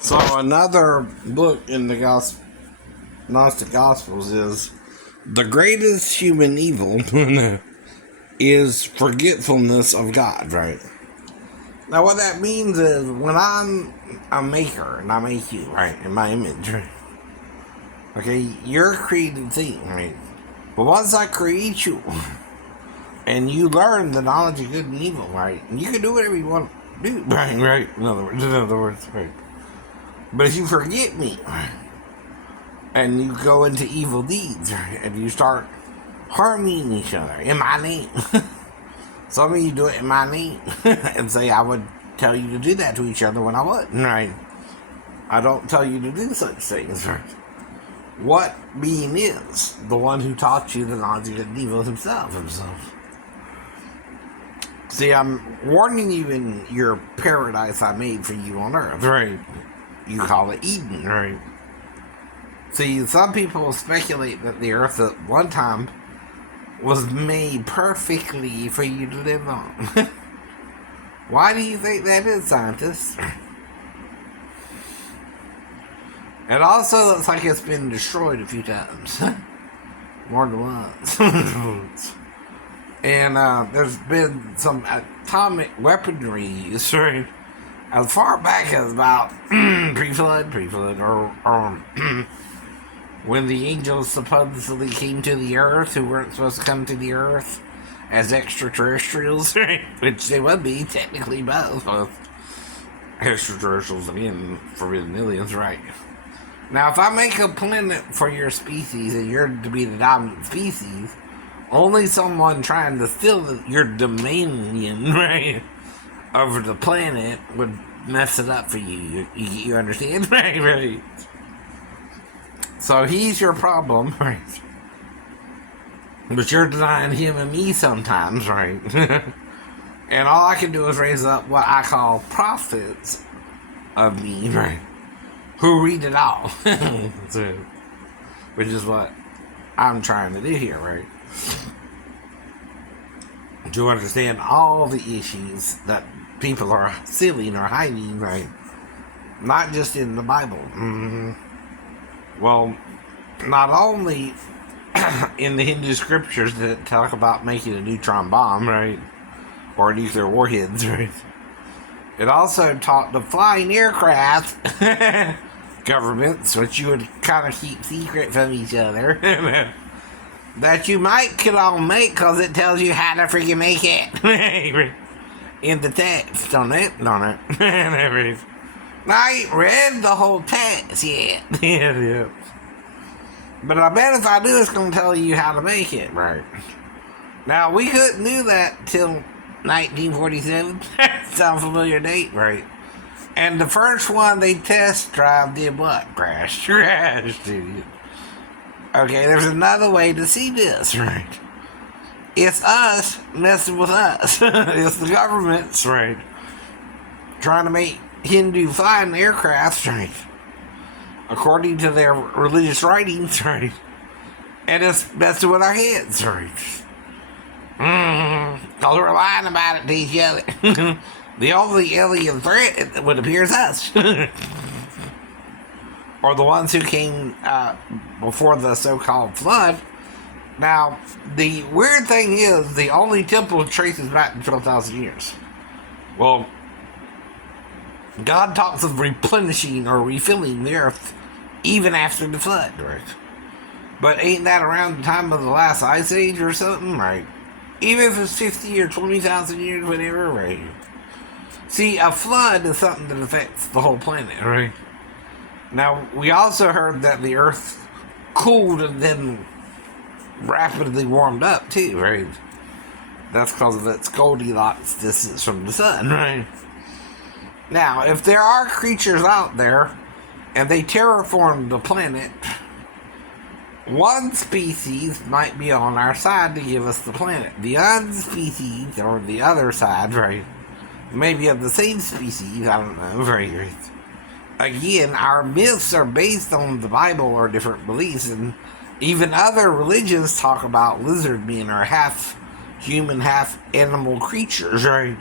So another book in the Gnostic Gospels is the greatest human evil is forgetfulness of God, right? Now what that means is when I'm a maker and I make you, right, in my image, right? Okay, you're a created thing, right? But once I create you and you learn the knowledge of good and evil, right? And you can do whatever you want to do, right? In other words, right? But if you forget me, and you go into evil deeds, and you start harming each other in my name, some of you do it in my name, and say I would tell you to do that to each other when I wouldn't, right? I don't tell you to do such things, right? What being is? The one who taught you the knowledge of good and evil himself. See, I'm warning you in your paradise I made for you on earth, right? You call it Eden, right? See, some people speculate that the earth at one time was made perfectly for you to live on. Why do you think that is, scientists? It also looks like it's been destroyed a few times. More than once. And there's been some atomic weaponry used, right? As far back as about pre-flood, or when the angels supposedly came to the earth who weren't supposed to come to the earth as extraterrestrials, right? Which they would be, technically both extraterrestrials and forbidden aliens, right? Now, if I make a planet for your species and you're to be the dominant species, only someone trying to steal your dominion, right, over the planet would mess it up for you. You understand? Right. So he's your problem, right? But you're denying him and me sometimes, right? And all I can do is raise up what I call prophets of me, right? Who read it all. So, which is what I'm trying to do here, right? To understand all the issues that people are sealing or hiding, right? Not just in the Bible. Well, not only in the Hindu scriptures that talk about making a neutron bomb, right? Or nuclear warheads, right? It also taught the flying aircraft governments, which you would kind of keep secret from each other, that you could all make because it tells you how to freaking make it in the text, don't it? Now, I ain't read the whole text yet. Yeah. But I bet if I do, it's going to tell you how to make it, right? Now, we couldn't do that till 1947. Sound familiar date, right? And the first one they test drive did what? Crashed, dude. Okay, there's another way to see this, right? It's us messing with us. It's the government's, right? Trying to make Hindu flying aircraft, right? According to their religious writings, right? And it's messing with our heads, right? Because we're lying about it to each other. The only alien threat, it would appear, is us. Or the ones who came before the so-called flood. Now, the weird thing is, the only temple traces back to 12,000 years. Well, God talks of replenishing or refilling the earth even after the flood, right? But ain't that around the time of the last ice age or something, right? Even if it's 50 or 20,000 years, whatever, right? See, a flood is something that affects the whole planet, right? Now, we also heard that the earth cooled and then rapidly warmed up, too, right? That's because of its Goldilocks distance from the sun, right? Now, if there are creatures out there, and they terraform the planet, one species might be on our side to give us the planet. The other species, or the other side, right? Maybe of the same species, I don't know, right? Again, our myths are based on the Bible or different beliefs, and even other religions talk about lizard men or half human, half animal creatures, right?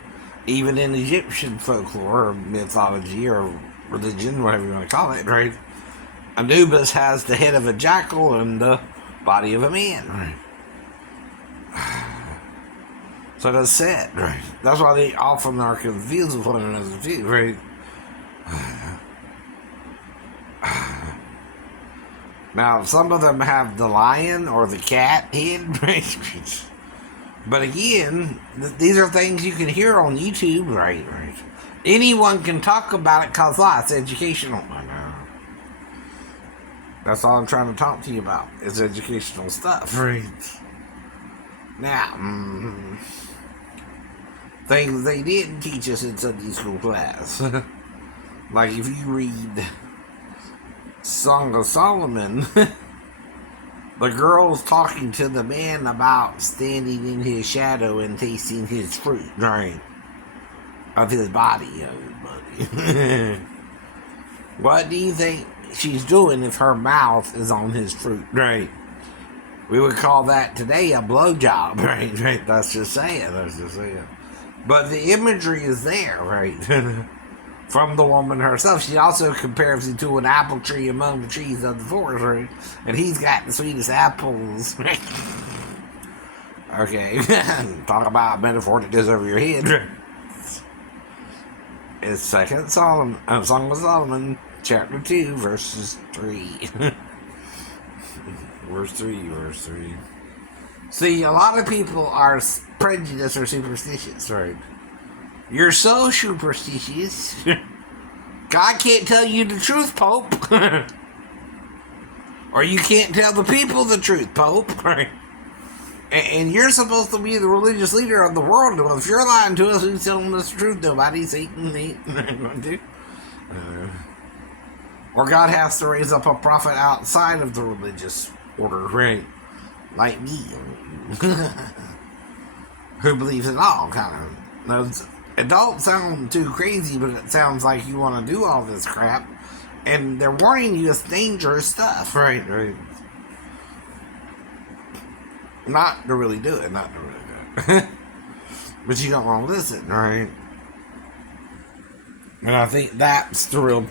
Even in Egyptian folklore or mythology or religion, whatever you want to call it, right? Anubis has the head of a jackal and the body of a man, right? So that's Set, right? That's why they often are confused with one another, too, right? Now, some of them have the lion or the cat head, right? But again, these are things you can hear on YouTube, right? Anyone can talk about it because it's educational. I know. That's all I'm trying to talk to you about is educational stuff, right? Now, things they didn't teach us in Sunday school class. Like if you read Song of Solomon, the girl's talking to the man about standing in his shadow and tasting his fruit, right? Of his body, What do you think she's doing if her mouth is on his fruit, right? We would call that today a blowjob, right? That's just saying. But the imagery is there, right? From the woman herself. She also compares it to an apple tree among the trees of the forest, right? And he's got the sweetest apples. Okay, talk about a metaphor that goes over your head. It's Song of Solomon, chapter 2, verses 3. Verse 3. See, a lot of people are prejudiced or superstitious, right? You're so superstitious. God can't tell you the truth, Pope. Or you can't tell the people the truth, Pope. Right? And you're supposed to be the religious leader of the world. Well, if you're lying to us, who's telling us the truth? Nobody. Satan ain't going to. Or God has to raise up a prophet outside of the religious order, right? Like me. Who believes it all, kind of. It don't sound too crazy, but it sounds like you want to do all this crap. And they're warning you it's dangerous stuff, right? Not to really do it. But you don't want to listen, right? And I think that's the real